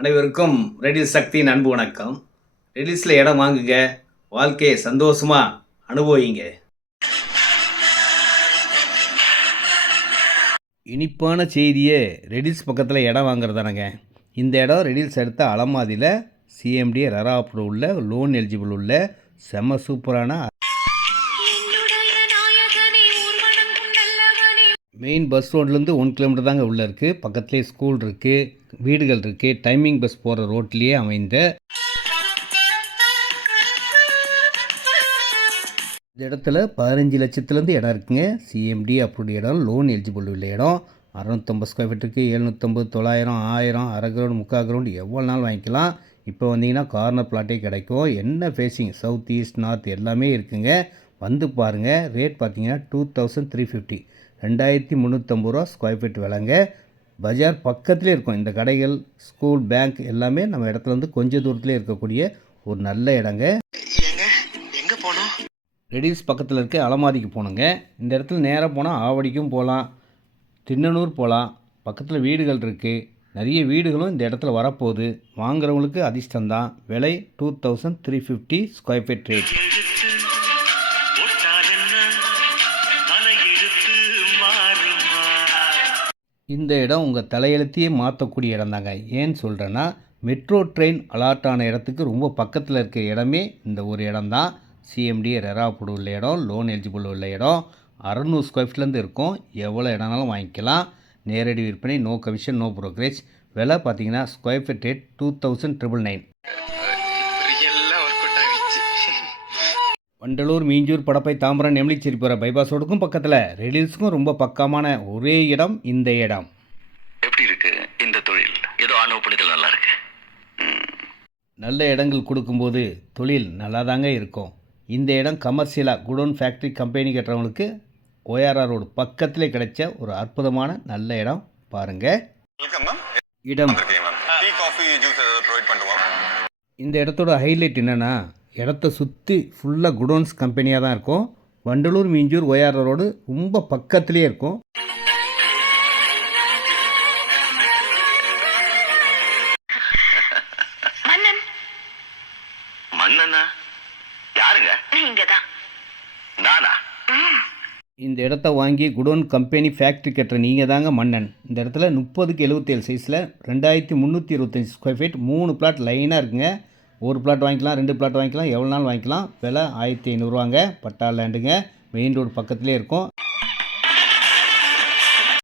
அனைவருக்கும் ரெடில்ஸ் சக்தியின் அன்பு வணக்கம். ரெடில்ஸில் இடம் வாங்குங்க, வாழ்க்கையை சந்தோஷமாக அனுபவிங்க. இனிப்பான செய்தியை ரெடில்ஸ் பக்கத்தில் இடம் வாங்குறதானங்க. இந்த இடம் ரெடில்ஸ் அடுத்த அலமாதியில் சிஎம்டி ரெரா அப்ரூவ் உள்ள லோன் எலிஜிபிள் உள்ள செம்ம சூப்பரான மெயின் பஸ் ரோட்லேருந்து 1 கிலோமீட்டர் தாங்க உள்ளே இருக்குது. பக்கத்துலேயே ஸ்கூல் இருக்குது, வீடுகள் இருக்குது. டைமிங் பஸ் போகிற ரோட்லேயே அமைந்த இந்த இடத்துல 15 லட்சத்துலேருந்து இடம் இருக்குங்க. சிஎம்டி அப்ரூவ்டு இடம், லோன் எலிஜிபிள் உள்ள இடம். 650 ஸ்கொயர் ஃபீட்டுக்கு 750, 900, 1000, அரை கிரவுண்ட், முக்கால் கிரவுண்ட் எவ்வளோ நாள் வாங்கிக்கலாம். இப்போ வந்தீங்கன்னா கார்னர் பிளாட்டே கிடைக்கும். என்ன ஃபேஸிங், சவுத் ஈஸ்ட் நார்த் எல்லாமே இருக்குங்க. வந்து பாருங்கள். ரேட் பார்த்தீங்கன்னா 2350, 2350 ரூபா ஸ்கொயர் ஃபீட் விலைங்க. பஜார் பக்கத்துலேயே இருக்கும். இந்த கடைகள், ஸ்கூல், பேங்க் எல்லாமே நம்ம இடத்துல வந்து கொஞ்சம் தூரத்துலேயே இருக்கக்கூடிய ஒரு நல்ல இடங்க. எங்கே போனோம்? ரெடில்ஸ் பக்கத்தில் இருக்க அலமாதிக்கு போகணுங்க. இந்த இடத்துல நேராக போனால் ஆவடிக்கும் போகலாம், திண்ணனூர் போகலாம். பக்கத்தில் வீடுகள் இருக்குது. நிறைய வீடுகளும் இந்த இடத்துல வரப்போகுது. வாங்குறவங்களுக்கு அதிர்ஷ்டம்தான். விலை 2350 ஸ்கொயர் ஃபீட் ரேட். இந்த இடம் உங்கள் தலையெழுத்தையே மாற்றக்கூடிய இடம் தாங்க. ஏன்னு சொல்கிறேன்னா, மெட்ரோ ட்ரெயின் அலாட் ஆன இடத்துக்கு ரொம்ப பக்கத்தில் இருக்க இடமே இந்த ஒரு இடம் தான். சிஎம்டி ரெரா அப்ரூவ் உள்ள இடம், லோன் எலிஜிபிள் உள்ள இடம். 600 ஸ்கொயர் ஃபீட்லேருந்து இருக்கும். எவ்வளோ இடம்னாலும் வாங்கிக்கலாம். நேரடி விற்பனை, நோ கமிஷன், நோ ப்ரோக்கரேஜ். விலை பார்த்தீங்கன்னா square feet rate 2999. Vandalur, Minjur, Padappai, Tambaram, Nemilichery போகிற பைபாஸ் ரோடுக்கும் பக்கத்தில் ரெடில்ஸுக்கும் ரொம்ப பக்கமான ஒரே இடம் இந்த இடம். எப்படி இருக்கு இந்த தொழில்? ஏதோ அனுபவப்படுத்தல் நல்லா இருக்கு. நல்ல இடங்கள் கொடுக்கும்போது தொழில் நல்லா தாங்க இருக்கும். இந்த இடம் கமர்ஷியலாக குடோன், ஃபேக்ட்ரி, கம்பெனி கட்டுறவங்களுக்கு ஓஆர்ஆர் ரோடு பக்கத்திலே கிடைச்ச ஒரு அற்புதமான நல்ல இடம். பாருங்கள் இடம். இந்த இடத்தோட ஹைலைட் என்னென்னா, இடத்த சுற்றி ஃபுல்லாக குடோன்ஸ் கம்பெனியாக தான் இருக்கும். வண்டலூர், மீஞ்சூர், ஓஆர்ஆர் ரோடு ரொம்ப பக்கத்துலேயே இருக்கும். இந்த இடத்த வாங்கி குடோன், கம்பெனி, ஃபேக்ட்ரி கட்டுற நீங்கள் தாங்க மன்னன். இந்த இடத்துல 30க்கு 77 சைஸில் 2325 ஸ்கொயர் ஃபீட் 3 பிளாட் லைனாக இருக்குங்க. ஒரு பிளாட் வாங்கிக்கலாம், 2 பிளாட் வாங்கிக்கலாம், எவ்வளோ நாள் வாங்கிக்கலாம். விலை 1500 ரூபாங்க. பட்டா லேண்டுங்க. மெயின் ரோடு பக்கத்துலேயே இருக்கும்.